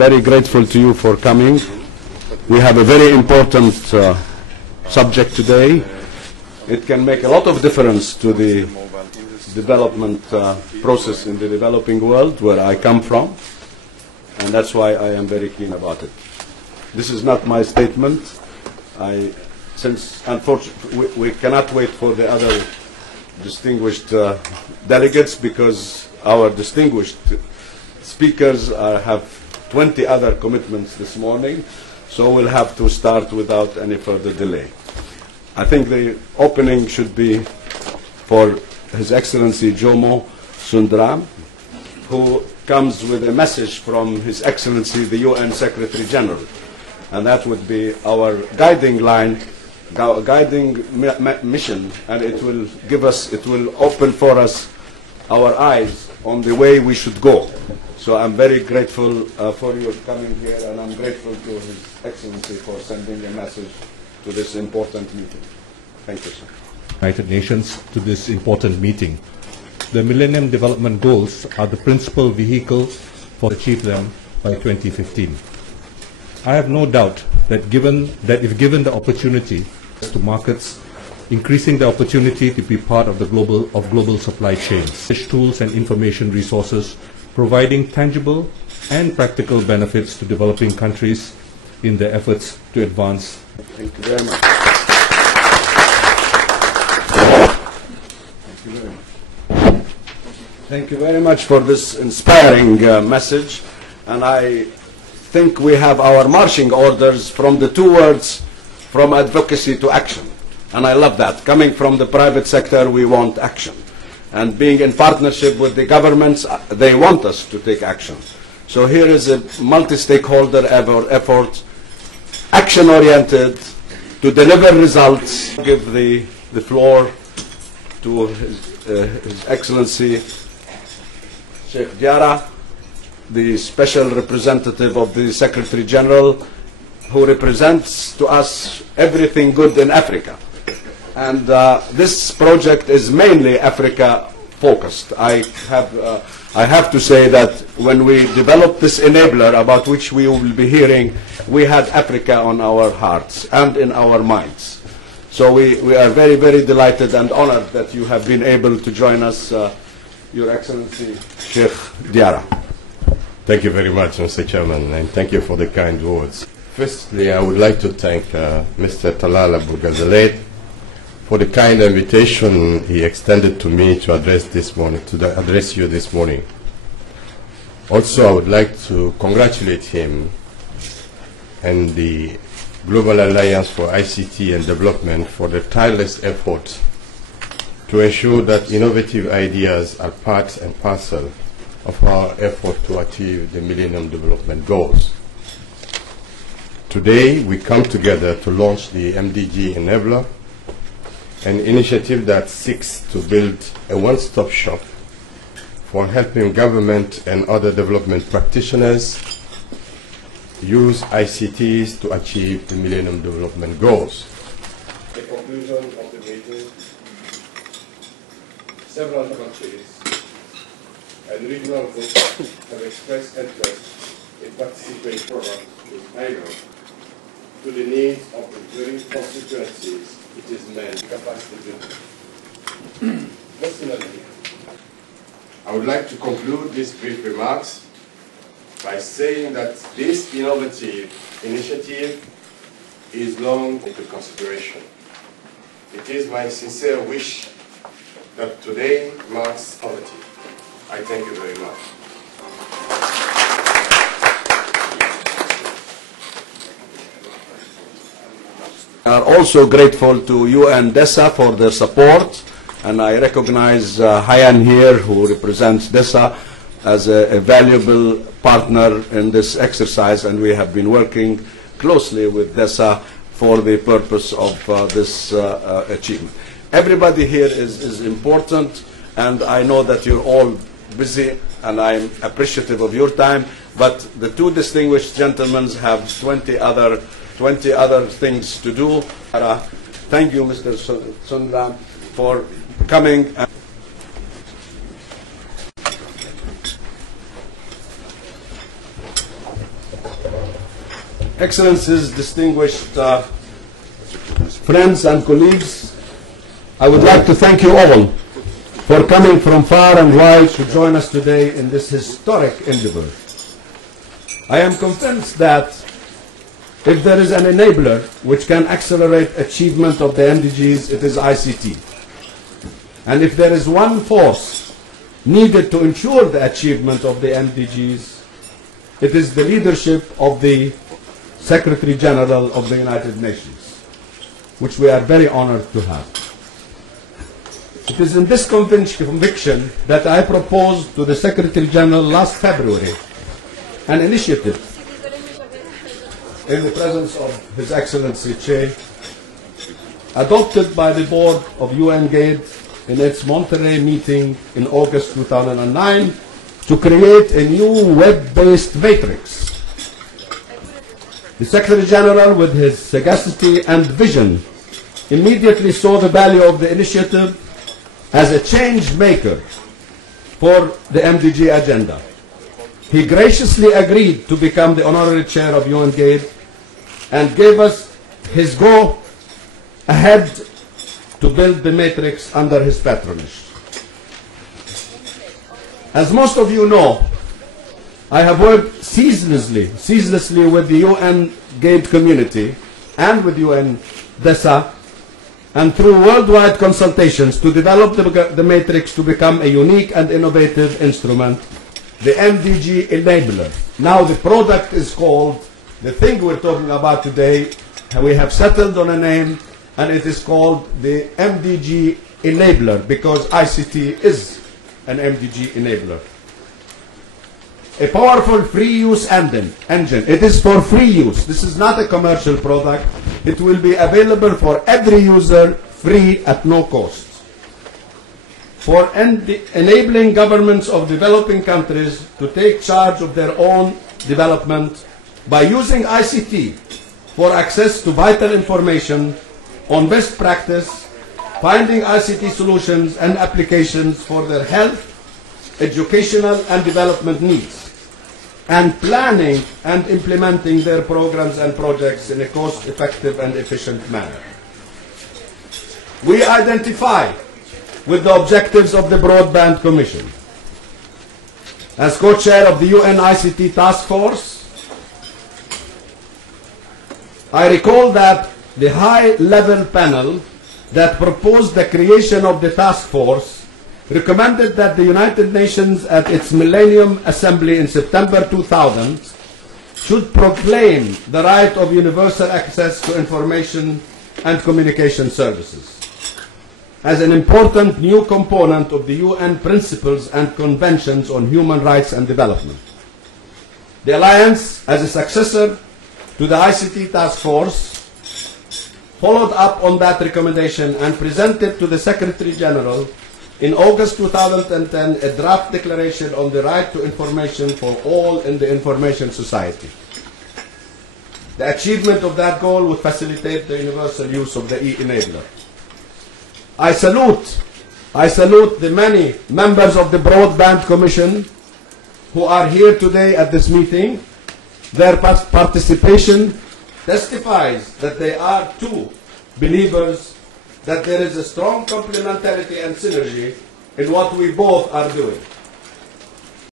very grateful to you for coming. We have a very important subject today. It can make a lot of difference to the development process in the developing world where I come from, and that's why I am very keen about it. This is not my statement. Since unfortunately we cannot wait for the other distinguished delegates, because our distinguished speakers have 20 other commitments this morning, so we'll have to start without any further delay. I think the opening should be for His Excellency Jomo Sundaram, who comes with a message from His Excellency the UN Secretary General, and that would be our guiding line, guiding mission, and it will give us, it will open for us our eyes on the way we should go. So I'm very grateful for your coming here, and I'm grateful to His Excellency for sending a message to this important meeting. Thank you, sir. United Nations to this important meeting. The Millennium Development Goals are the principal vehicle for achieve them by 2015. I have no doubt that if given the opportunity to markets, increasing the opportunity to be part of the global supply chains, tools and information resources, providing tangible and practical benefits to developing countries in their efforts to advance. Thank you very much. Thank you very much. Thank you very much for this inspiring message, and I think we have our marching orders from the two words, from advocacy to action. And I love that. Coming from the private sector, we want action. And being in partnership with the governments, they want us to take action. So here is a multi-stakeholder effort, action-oriented, to deliver results. I give the floor to His Excellency Sheikh Diarra, the special representative of the Secretary General, who represents to us everything good in Africa. And this project is mainly Africa focused. I have to say that when we developed this enabler about which we will be hearing, we had Africa on our hearts and in our minds. So we are very, very delighted and honored that you have been able to join us, Your Excellency Sheikh Diarra. Thank you very much, Mr. Chairman, and thank you for the kind words. Firstly, I would like to thank Mr. Talal Abu-Ghazaleh for the kind invitation he extended to me to address you this morning. Also, I would like to congratulate him and the Global Alliance for ICT and Development for the tireless effort to ensure that innovative ideas are part and parcel of our effort to achieve the Millennium Development Goals. Today, we come together to launch the MDG Enabler, an initiative that seeks to build a one-stop shop for helping government and other development practitioners use ICTs to achieve the Millennium Development Goals. The conclusion of the meeting, several countries and regional groups have expressed interest in participating programs with IGO to the needs of the very constituencies it is meant capacity building. Personally, I would like to conclude these brief remarks by saying that this innovative initiative is long into consideration. It is my sincere wish that today marks poverty. I thank you very much. We are also grateful to UNDESA for their support, and I recognize Hayan here, who represents DESA, as a valuable partner in this exercise, and we have been working closely with DESA for the purpose of this achievement. Everybody here is important, and I know that you're all busy, and I'm appreciative of your time, but the two distinguished gentlemen have 20 other things to do. Thank you, Mr. Sundaram, for coming. Excellencies, distinguished friends and colleagues, I would like to thank you all for coming from far and wide to join us today in this historic endeavor. I am convinced that if there is an enabler which can accelerate achievement of the MDGs, it is ICT. And if there is one force needed to ensure the achievement of the MDGs, it is the leadership of the Secretary General of the United Nations, which we are very honored to have. It is in this conviction that I proposed to the Secretary General last February an initiative in the presence of His Excellency Che, adopted by the board of UNGAID in its Monterrey meeting in August 2009 to create a new web-based matrix. The Secretary General, with his sagacity and vision, immediately saw the value of the initiative as a change maker for the MDG agenda. He graciously agreed to become the honorary chair of UNGAID and gave us his go-ahead to build the matrix under his patronage. As most of you know, I have worked ceaselessly with the UNGAID community and with UNDESA, and through worldwide consultations to develop the matrix to become a unique and innovative instrument, the MDG enabler. Now the product is called, the thing we're talking about today, and we have settled on a name, and it is called the MDG enabler, because ICT is an MDG enabler. A powerful free use engine. It is for free use. This is not a commercial product. It will be available for every user, free at no cost. For enabling governments of developing countries to take charge of their own development by using ICT for access to vital information on best practice, finding ICT solutions and applications for their health, educational and development needs, and planning and implementing their programs and projects in a cost-effective and efficient manner. We identify with the objectives of the Broadband Commission. As co-chair of the UN ICT Task Force, I recall that the high-level panel that proposed the creation of the task force recommended that the United Nations at its Millennium Assembly in September 2000 should proclaim the right of universal access to information and communication services as an important new component of the UN principles and conventions on human rights and development. The Alliance, as a successor to the ICT Task Force, followed up on that recommendation and presented to the Secretary General in August 2010 a draft declaration on the right to information for all in the information society. The achievement of that goal would facilitate the universal use of the e-enabler. I salute the many members of the Broadband Commission who are here today at this meeting. Their participation testifies that they are too believers that there is a strong complementarity and synergy in what we both are doing.